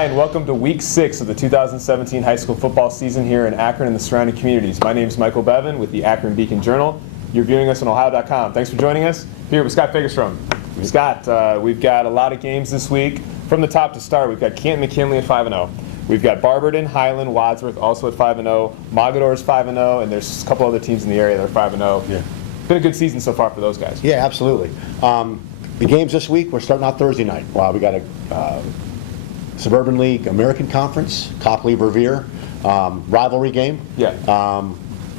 Hi, and welcome to Week 6 of the 2017 high school football season here in Akron and the surrounding communities. My name is Michael Beaven with the Akron Beacon Journal. You're viewing us on Ohio.com. Thanks for joining us. Here with Scot Fagerstrom. Scott, we've got a lot of games this week. From the top to start, we've got Canton-McKinley at 5-0. We've got Barberton, Highland, Wadsworth also at 5-0. Mogador's 5-0, and there's a couple other teams in the area that are 5-0. Yeah. Been a good season so far for those guys. Yeah, absolutely. The games this week, we're starting out Thursday night. Wow, we got a Suburban League American Conference, Copley-Revere, rivalry game. Yeah.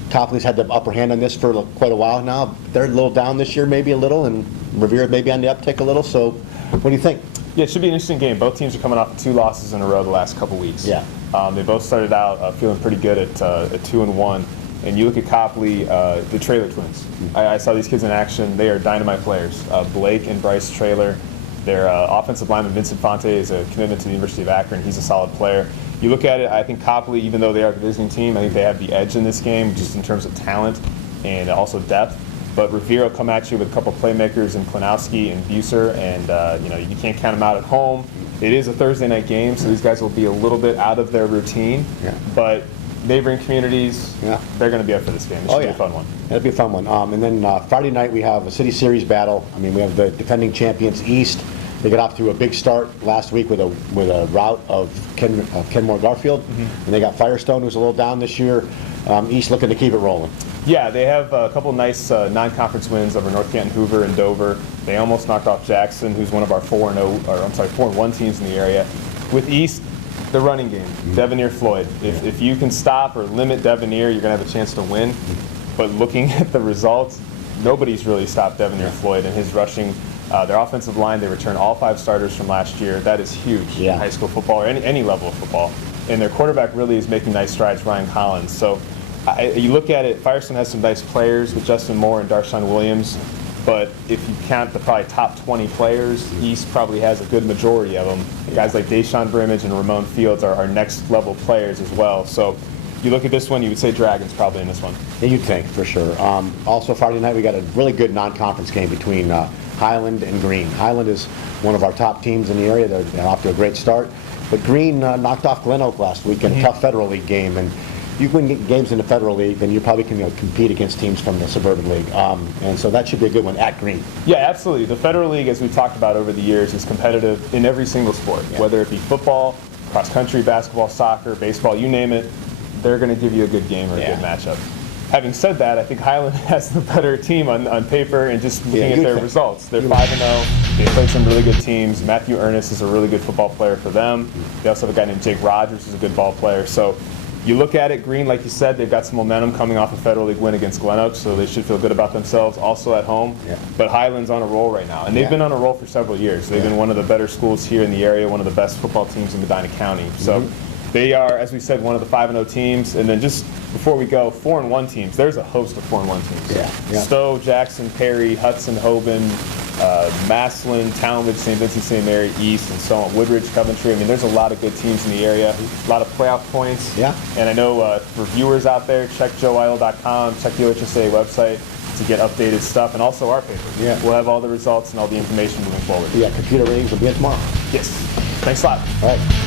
Copley's had the upper hand on this for quite a while now. They're a little down this year, maybe a little, and Revere maybe on the uptick a little. So, what do you think? Yeah, it should be an interesting game. Both teams are coming off of 2 losses in a row the last couple weeks. Yeah. They both started out feeling pretty good at 2-1. And you look at Copley, the Traylor twins. I saw these kids in action. They are dynamite players. Blake and Bryce Traylor. Their offensive lineman, Vincent Fonte, is a commitment to the University of Akron. He's a solid player. You look at it, I think Copley, even though they are the visiting team, I think they have the edge in this game, just in terms of talent and also depth. But Revere will come at you with a couple playmakers in Klinowski and Buser, and you can't count them out at home. It is a Thursday night game, so these guys will be a little bit out of their routine. Yeah. But neighboring communities, they're going to be up for this game. It should be a fun one. It'll be a fun one. And then Friday night we have a City Series battle. I mean, we have the defending champions East. They got off to a big start last week with a rout of Kenmore Garfield, and they got Firestone, who's a little down this year. East looking to keep it rolling. Yeah, they have a couple nice non-conference wins over North Canton, Hoover, and Dover. They almost knocked off Jackson, who's one of our 4-1 teams in the area. With East, the running game, Devanir Floyd. If you can stop or limit Devanir, you're going to have a chance to win. But looking at the results, nobody's really stopped Devanir Floyd and his rushing. Their offensive line, they return all 5 starters from last year. That is huge in high school football or any level of football. And their quarterback really is making nice strides, Ryan Collins. So you look at it, Firestone has some nice players with Justin Moore and Darshawn Williams. But if you count the probably top 20 players, East probably has a good majority of them. Guys like Deshaun Brimage and Ramon Fields are next level players as well. So you look at this one, you would say Dragons probably in this one. Yeah, you'd think, for sure. Also, Friday night we got a really good non-conference game between Highland and Green. Highland is one of our top teams in the area. They're off to a great start. But Green knocked off Glen Oak last week in a tough Federal League game. And you win games in the Federal League, then you probably can compete against teams from the Suburban League. And so that should be a good one at Green. Yeah, absolutely. The Federal League, as we've talked about over the years, is competitive in every single sport, whether it be football, cross country, basketball, soccer, baseball, you name it. They're going to give you a good game or a good matchup. Having said that, I think Highland has the better team on paper and just looking at their results. They're 5-0. They played some really good teams. Matthew Ernest is a really good football player for them. They also have a guy named Jake Rogers who's a good ball player. So you look at it, Green, like you said, they've got some momentum coming off a Federal League win against Glen Oak, so they should feel good about themselves also at home. But Highland's on a roll right now, and they've been on a roll for several years. They've been one of the better schools here in the area, one of the best football teams in Medina County. So they are, as we said, one of the 5-0 teams. And then just before we go, 4-1 teams. There's a host of 4-1 teams. Stowe, Jackson, Perry, Hudson, Hoban, Maslin, Talmadge, St. Vincent, St. Mary, East, and so on. Woodridge, Coventry. I mean, there's a lot of good teams in the area. A lot of playoff points. And I know for viewers out there, check joeisle.com, check the OHSA website to get updated stuff, and also our paper. We'll have all the results and all the information moving forward. Computer ratings will be in tomorrow. Yes. Thanks a lot. All right.